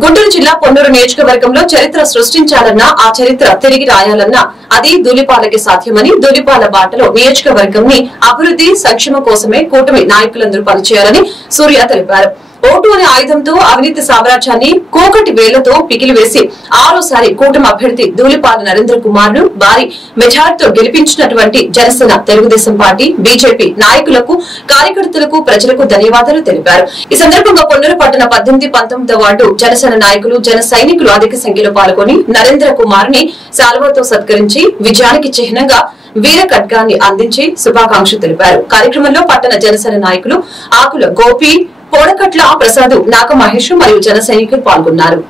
గుంటూరు జిల్లా పొన్నూరు నియోజకవర్గంలో చరిత్ర సృష్టించాలన్నా ఆ చరిత్ర తిరిగి రాయాలన్నా అది ధూళిపాలకి సాధ్యమని ధూళిపాల బాటలో నియోజకవర్గంని అభివృద్ధి సంక్షేమం కోసమే కూటమి నాయకులందరూ పనిచేయాలని సూర్య తెలిపారు. ఓటు అనే ఆయుధంతో అవినీతి సామ్రాజ్యాన్ని కోకటి వేళ్లతో పికిలివేసి ఆరోసారి కూటమి అభ్యర్థి ధూళిపాల నరేంద్ర కుమార్ ను భారీ మెజార్టీతో గెలిపించినటువంటి జనసేన తెలుగుదేశం పార్టీ బీజేపీ నాయకులకు కార్యకర్తలకు ప్రజలకు ధన్యవాదాలు తెలిపారు. ఈ సందర్భంగా పొన్నూరు పట్టణ 18, 19వ వార్డు జనసేన నాయకులు జన సైనికులు అధిక సంఖ్యలో పాల్గొని నరేంద్ర కుమార్ ని శాలువాతో సత్కరించి విజయానికి చిహ్నంగా వీర ఖడ్గాన్ని అందించి శుభాకాంక్షలు తెలిపారు. కార్యక్రమంలో పట్టణ జనసేన నాయకులు ఆకుల గోపి, పోడకట్ల ప్రసాద్, నాగ మహేష్ మరియు జన సైనికులు పాల్గొన్నారు.